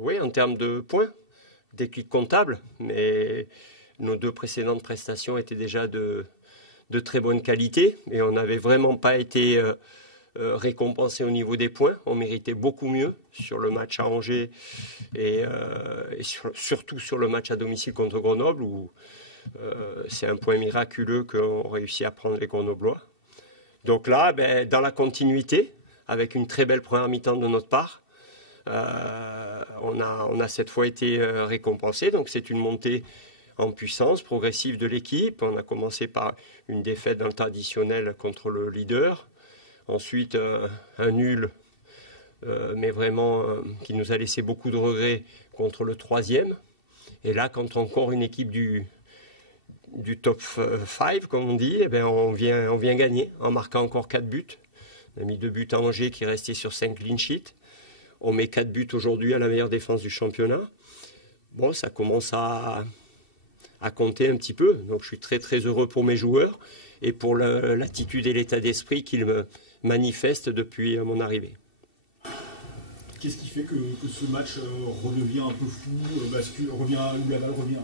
Oui, en termes de points, des clics comptables, mais nos deux précédentes prestations étaient déjà de très bonne qualité et on n'avait vraiment pas été récompensé au niveau des points. On méritait beaucoup mieux sur le match à Angers et surtout sur le match à domicile contre Grenoble où c'est un point miraculeux qu'on réussit à prendre les Grenoblois. Donc là, dans la continuité, avec une très belle première mi-temps de notre part, on a cette fois été récompensé. Donc c'est une montée en puissance progressive de l'équipe. On a commencé par une défaite dans le traditionnel contre le leader. Ensuite, un nul, mais vraiment qui nous a laissé beaucoup de regrets contre le troisième. Et là, quand encore une équipe du top 5, comme on dit, on vient gagner en marquant encore 4 buts. On a mis 2 buts à Angers qui restait sur 5 clean sheets. On met 4 buts aujourd'hui à la meilleure défense du championnat. Bon, ça commence à compter un petit peu. Donc je suis très très heureux pour mes joueurs et pour l'attitude et l'état d'esprit qu'ils me manifestent depuis mon arrivée. Qu'est-ce qui fait que ce match redevient un peu fou, bascule, revient à Laval, revient à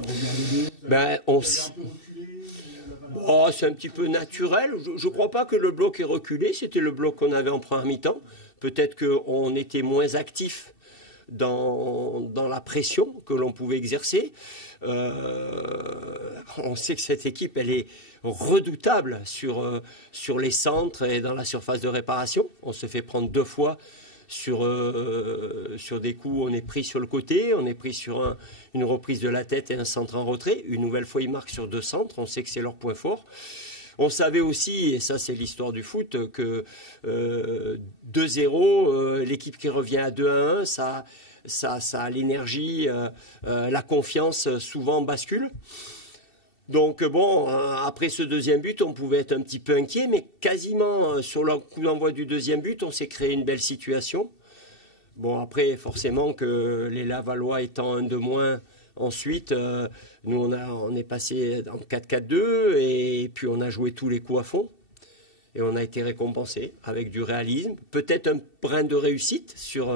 Oh, c'est un petit peu naturel. Je ne crois pas que le bloc est reculé. C'était le bloc qu'on avait en première mi-temps. Peut-être qu'on était moins actif dans la pression que l'on pouvait exercer. On sait que cette équipe, elle est redoutable sur les centres et dans la surface de réparation. On se fait prendre 2 fois sur des coups, on est pris sur le côté, on est pris sur une reprise de la tête et un centre en retrait. Une nouvelle fois, ils marquent sur 2 centres, on sait que c'est leur point fort. On savait aussi, et ça c'est l'histoire du foot, que 2-0, l'équipe qui revient à 2-1, ça a l'énergie, la confiance souvent bascule. Donc bon, après ce deuxième but, on pouvait être un petit peu inquiet, mais quasiment sur le coup d'envoi du deuxième but, on s'est créé une belle situation. Bon, après, forcément que les Lavallois étant un de moins, ensuite, nous on est passé en 4-4-2 et puis on a joué tous les coups à fond. Et on a été récompensé avec du réalisme, peut-être un brin de réussite sur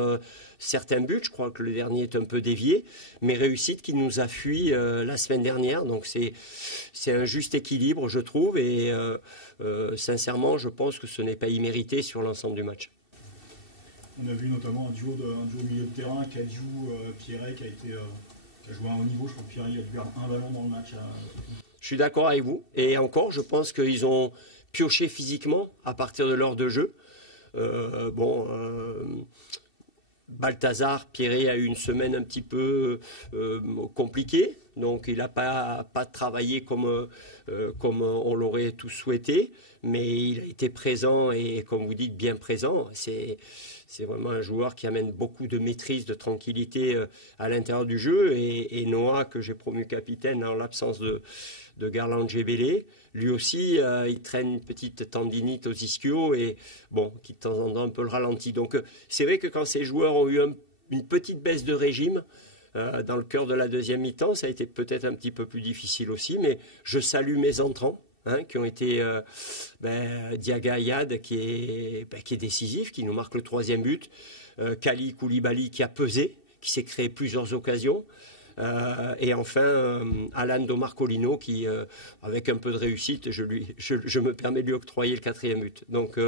certains buts. Je crois que le dernier est un peu dévié, mais réussite qui nous a fui la semaine dernière. Donc c'est un juste équilibre, je trouve, et sincèrement, je pense que ce n'est pas immérité sur l'ensemble du match. On a vu notamment un duo milieu de terrain, Cadiou, Pierret, qui a joué à un haut niveau. Je crois que Pierret a dû perdre un ballon dans le match. Je suis d'accord avec vous. Et encore, je pense qu'ils ont pioché physiquement à partir de l'heure de jeu. Balthazar, Pierret a eu une semaine un petit peu compliquée, donc il n'a pas travaillé comme on l'aurait tous souhaité, mais il a été présent et, comme vous dites, bien présent. C'est vraiment un joueur qui amène beaucoup de maîtrise, de tranquillité à l'intérieur du jeu. Et Noah, que j'ai promu capitaine en l'absence de Garland Gébélé, lui aussi, il traîne une petite tendinite aux ischios et bon, qui de temps en temps un peu le ralentit. Donc c'est vrai que quand ces joueurs ont eu une petite baisse de régime dans le cœur de la deuxième mi-temps, ça a été peut-être un petit peu plus difficile aussi, mais je salue mes entrants. Qui ont été Diaga Ayad qui est décisif, qui nous marque le 3e but, Kali Koulibaly qui a pesé, qui s'est créé plusieurs occasions, et enfin Alan Domarcolino qui, avec un peu de réussite, je me permets de lui octroyer le 4e but. Donc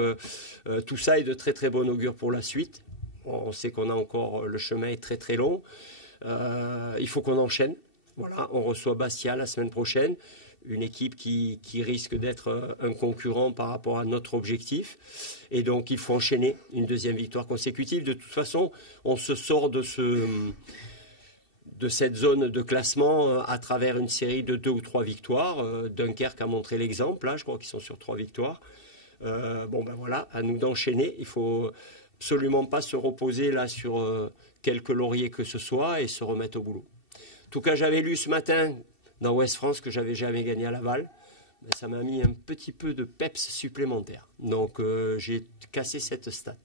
tout ça est de très très bon augure pour la suite. On sait qu'on a encore, le chemin est très très long, il faut qu'on enchaîne. Voilà, on reçoit Bastia la semaine prochaine. Une équipe qui risque d'être un concurrent par rapport à notre objectif. Et donc, il faut enchaîner une 2e victoire consécutive. De toute façon, on se sort de cette zone de classement à travers une série de 2 ou 3 victoires. Dunkerque a montré l'exemple, là, je crois qu'ils sont sur 3 victoires. Voilà, à nous d'enchaîner. Il ne faut absolument pas se reposer là sur quelques lauriers que ce soit et se remettre au boulot. En tout cas, j'avais lu ce matin dans Ouest France que j'avais jamais gagné à Laval, mais ça m'a mis un petit peu de peps supplémentaire. Donc j'ai cassé cette stat.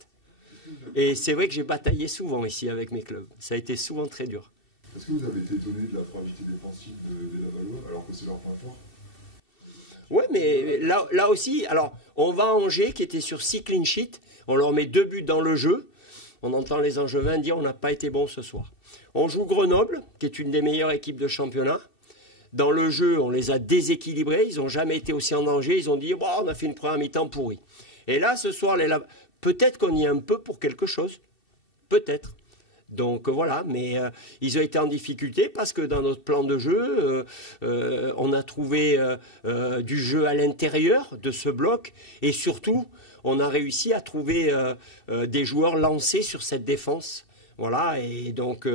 Et c'est vrai que j'ai bataillé souvent ici avec mes clubs. Ça a été souvent très dur. Est-ce que vous avez été étonné de la fragilité défensive des Lavallois alors que c'est leur point fort? Oui, mais là aussi, alors on va à Angers qui était sur 6 clean sheets, on leur met 2 buts dans le jeu. on entend les Angevins dire on n'a pas été bon ce soir. On joue Grenoble, qui est une des meilleures équipes de championnat. Dans le jeu, on les a déséquilibrés, ils n'ont jamais été aussi en danger, ils ont dit bon, on a fait une première mi-temps pourrie. Et là, ce soir, peut-être qu'on y est un peu pour quelque chose, peut-être. Donc voilà, mais ils ont été en difficulté parce que dans notre plan de jeu, on a trouvé du jeu à l'intérieur de ce bloc et surtout, on a réussi à trouver des joueurs lancés sur cette défense. Voilà, et donc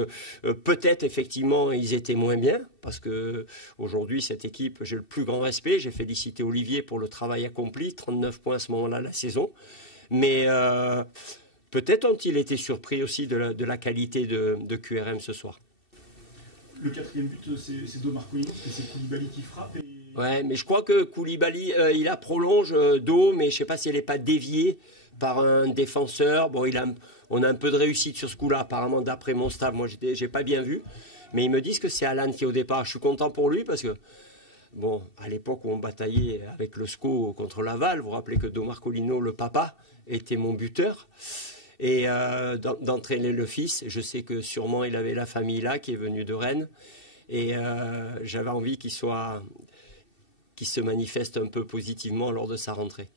peut-être effectivement ils étaient moins bien parce que aujourd'hui cette équipe, j'ai le plus grand respect. J'ai félicité Olivier pour le travail accompli, 39 points à ce moment-là la saison, mais peut-être ont-ils été surpris aussi de la qualité de QRM ce soir. Le quatrième but, c'est Do Marcolino, parce que c'est Koulibaly qui frappe. Ouais, mais je crois que Koulibaly, il la prolonge Do, mais je ne sais pas si elle n'est pas déviée par un défenseur. Bon, on a un peu de réussite sur ce coup-là, apparemment, d'après mon staff. Moi, je n'ai pas bien vu. Mais ils me disent que c'est Alan qui est au départ. Je suis content pour lui parce que, bon, à l'époque où on bataillait avec le SCO contre Laval, vous vous rappelez que Do Marcolino, le papa, était mon buteur. Et d'entraîner le fils, je sais que sûrement il avait la famille là qui est venue de Rennes. Et j'avais envie qu'il se manifeste un peu positivement lors de sa rentrée.